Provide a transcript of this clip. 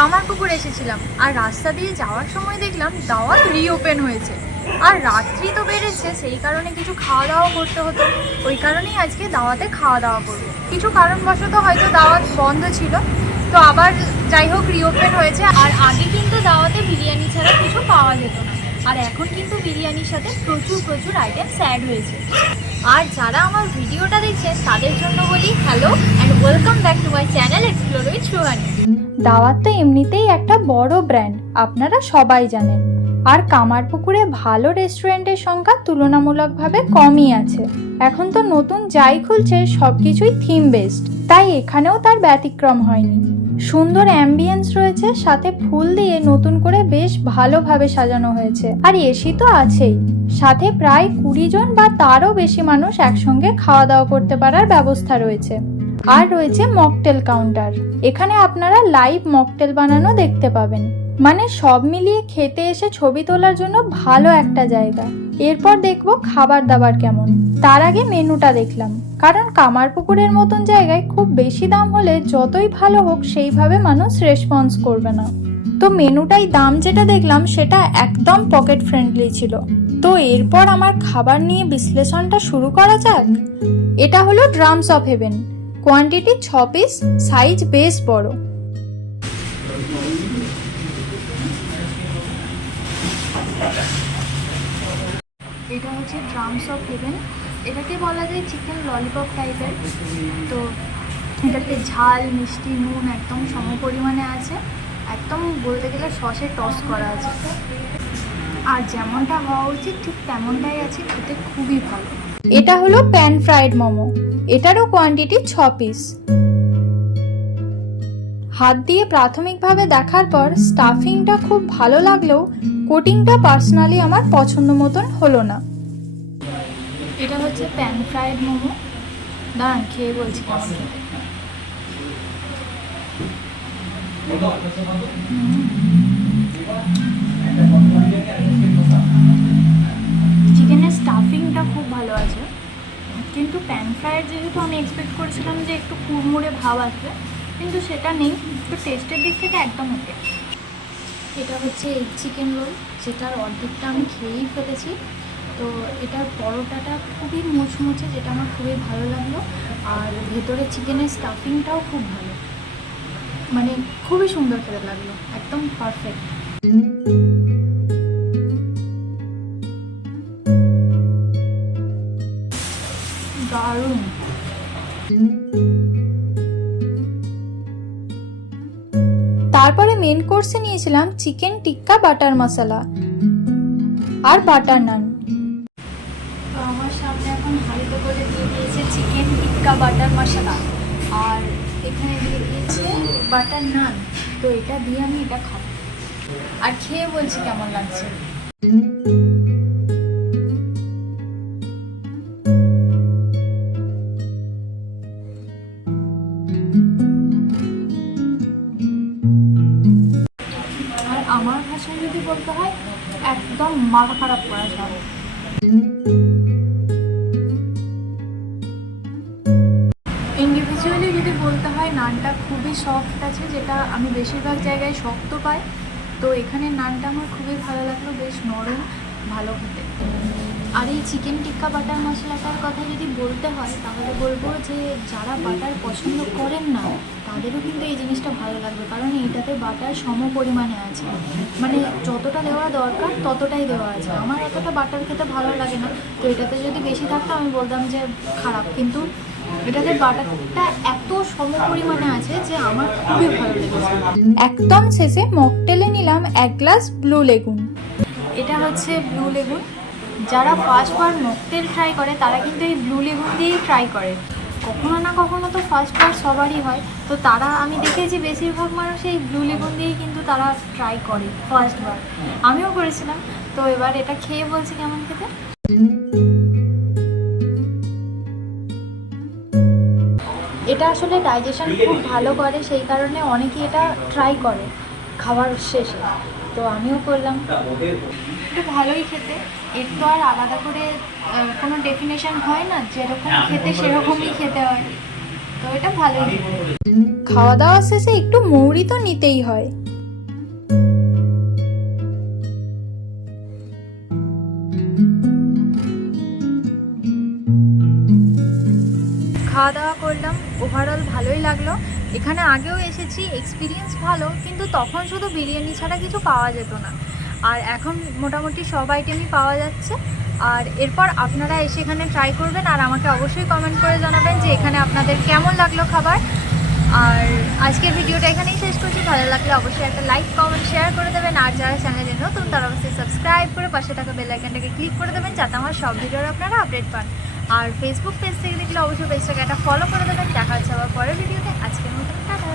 কামারপুকুর এসেছিলাম। আর রাস্তা দিয়ে যাওয়ার সময় দেখলাম দাওয়াত রিওপেন হয়েছে। আর রাত্রি তো বেড়েছে, সেই কারণে কিছু খাওয়া দাওয়া করতে হতো। ওই কারণেই আজকে দাওয়াতে খাওয়া দাওয়া করব। কিছু কারণবশত হয়তো দাওয়াত বন্ধ ছিল। তো আবার যাই হোক রিওপেন হয়েছে। আর আগে কিন্তু দাওয়াতে বিরিয়ানি ছাড়া কিছু পাওয়া যেত না। আর এখন কিন্তু বিরিয়ানির সাথে প্রচুর প্রচুর আইটেম অ্যাড হয়েছে। আর যারা আমার ভিডিওটা দেখছেন, তাদের জন্য বলি hello and welcome back to my channel explore with Suhani দাওয়াত তো এমনিতেই একটা বড় ব্র্যান্ড আপনারা সবাই জানেন। আর কামারপুকুরে ভালো রেস্টুরেন্টের সংখ্যা তুলনামূলকভাবে কমই আছে। এখন তো নতুন যাই খুলছে সব কিছুই থিম বেসড তাই এখানেও তার ব্যতিক্রম হয়নি। সুন্দর অ্যাম্বিয়েন্স রয়েছে, সাথে ফুল দিয়ে নতুন করে বেশ ভালোভাবে সাজানো হয়েছে। আর এসি তো আছেই। সাথে প্রায় কুড়ি জন বা তারও বেশি মানুষ একসঙ্গে খাওয়া দাওয়া করতে পারার ব্যবস্থা রয়েছে। আর রয়েছে মকটেল কাউন্টার এখানে আপনারা লাইভ মকটেল বানানো দেখতে পাবেন। মানে সব মিলিয়ে খেতে এসে ছবি তোলার জন্য ভালো একটা জায়গা। এরপর দেখব খাবার দাবার কেমন। তার আগে মেনুটা দেখলাম। কারণ কামারপুকুরের মতন জায়গায় খুব বেশি দাম হলে যতই ভালো হোক সেইভাবে মানুষ রেসপন্স করবে না। তো মেনুটাই দাম যেটা দেখলাম সেটা একদম পকেট ফ্রেন্ডলি ছিল। তো এরপর আমার খাবার নিয়ে বিশ্লেষণটা শুরু করা যাক। এটা হলো ড্রামস অফ হেভেন কোয়ান্টিটি ছ পিস সাইজ বেশ বড়। এটা হচ্ছে ড্রামস অফ হেভেন এটাকে বলা যায় চিকেন ললিপপ টাইপের তো এটাতে ঝাল, মিষ্টি, নুন একদম সম পরিমাণে আছে। একদম বলতে গেলে সসে টস করা আছে। আর যেমনটা হওয়া উচিত, ঠিক তেমনটাই আছে, খেতে খুবই ভালো। এটা হলো প্যান ফ্রাইড মোমো। এটারও কোয়ান্টিটি ছ পিস হাত দিয়ে প্রাথমিকভাবে দেখার পর স্টাফিংটা খুব ভালো লাগলেও কোটিংটা পার্সোনালি আমার পছন্দ মতন হলো না। এটা হচ্ছে প্যান ফ্রাইড মোমো। দাঁড়ান খেয়ে বলছি চিকেনের স্টাফিংটা খুব ভালো আছে। কিন্তু প্যান ফ্রাইড যেহেতু আমি এক্সপেক্ট করেছিলাম যে একটু কুড়মুড়ে ভাব আসবে কিন্তু সেটা নেই তো টেস্টের দিক থেকে একদম ওকে এটা হচ্ছে এগ চিকেন রোল যেটার অর্ধেকটা আমি খেয়েই ফেলেছি। তো এটার পরোটাটা খুবই মুচমুচে, যেটা আমার খুবই ভালো লাগল। আর ভেতরে চিকেনের স্টাফিংটাও খুব ভালো। মানে খুবই সুন্দর খেতে লাগল, একদম পারফেক্ট দারুণ। তারপরে মেন কোর্সে নিয়েছিলাম চিকেন টিক্কা বাটার মশলা আর বাটার নান এখন হাঁড়িতে করে দিয়ে দিয়েছে চিকেন টিক্কা বাটার মশলা। আর এখানে দিয়ে দিয়েছে বাটার নান তো এটা দিয়ে আমি এটা খাব। আর খেয়ে বলছি কেমন লাগছে? আর আমার ভাষায় যদি বলতে হয়, একদম মাথা খারাপ করা যাবে নানটা খুবই সফট আছে, যেটা আমি বেশিরভাগ জায়গায় শক্ত পাই। তো এখানে নানটা আমার খুবই ভালো লাগল, বেশ নরম, ভালো খেতে। আর এই চিকেন টিক্কা বাটার মশলাটার কথা যদি বলতে হয়, তাহলে বলব যে যারা বাটার পছন্দ করেন না, তাদেরও কিন্তু এই জিনিসটা ভালো লাগবে, কারণ এইটাতে বাটার সম পরিমাণে আছে। মানে যতটা দেওয়া দরকার, ততটাই দেওয়া আছে। আমার এতটা বাটার খেতে ভালো লাগে না। তো এটাতে যদি বেশি থাকতো, আমি বলতাম যে খারাপ। কিন্তু এটাতে বাটারটা এত সম পরিমাণে আছে যে আমার খুবই ভালো লেগেছে। একদম শেষে মকটেলে নিলাম এক গ্লাস ব্লু লেগুন। এটা হচ্ছে ব্লু লেগুন। যারা ফার্স্টবার মকটেল ট্রাই করে তারা কিন্তু এই ব্লু লেগুন দিয়েই ট্রাই করে। কখনো না কখনো তো ফার্স্টবার সবারই হয়। তো তারা আমি দেখেছি বেশিরভাগ মানুষ এই ব্লু লেগুন দিয়েই কিন্তু তারা ট্রাই করে ফার্স্টবার আমিও করেছিলাম। তো এবার এটা খেয়ে বলছি কেমন খেতে? এটা আসলে ডাইজেশন খুব ভালো করে সেই কারণে অনেকে এটা ট্রাই করে খাওয়ার শেষে। তো আমিও করলাম। একটু ভালোই খেতে। এর তো আর আলাদা করে কোনো ডেফিনেশন হয় না যেরকম খেতে সেরকমই খেতে হয়। তো এটা ভালোই। খাওয়া দাওয়া শেষে একটু মৌরি তো নিতেই হয়। খাওয়া দাওয়া করলাম। ওভারঅল ভালোই লাগল। এখানে আগেও এসেছি এক্সপিরিয়েন্স ভালো, কিন্তু তখন শুধু বিরিয়ানি ছাড়া কিছু পাওয়া যেত না। আর এখন মোটামুটি সব আইটেমই পাওয়া যাচ্ছে। আর এরপর আপনারা এসে এখানে ট্রাই করবেন আর আমাকে অবশ্যই কমেন্ট করে জানাবেন যে এখানে আপনাদের কেমন লাগল খাবার। আর আজকের ভিডিওটা এখানেই শেষ করছি। ভালো লাগলে অবশ্যই একটা লাইক কমেন্ট শেয়ার করে দেবেন। আর যারা চ্যানেলে নতুন, তারা অবশ্যই সাবস্ক্রাইব করে পাশে থাকা বেল আইকনটাকে ক্লিক করে দেবেন, যাতে আমার সব ভিডিওর আপনারা আপডেট পান। আর ফেসবুক পেজ থেকে দেখলে অবশ্যই পেজটাকে একটা ফলো করে দেবেন। দেখা হচ্ছে আবার পরের ভিডিওতে আজকের মতো টাটা।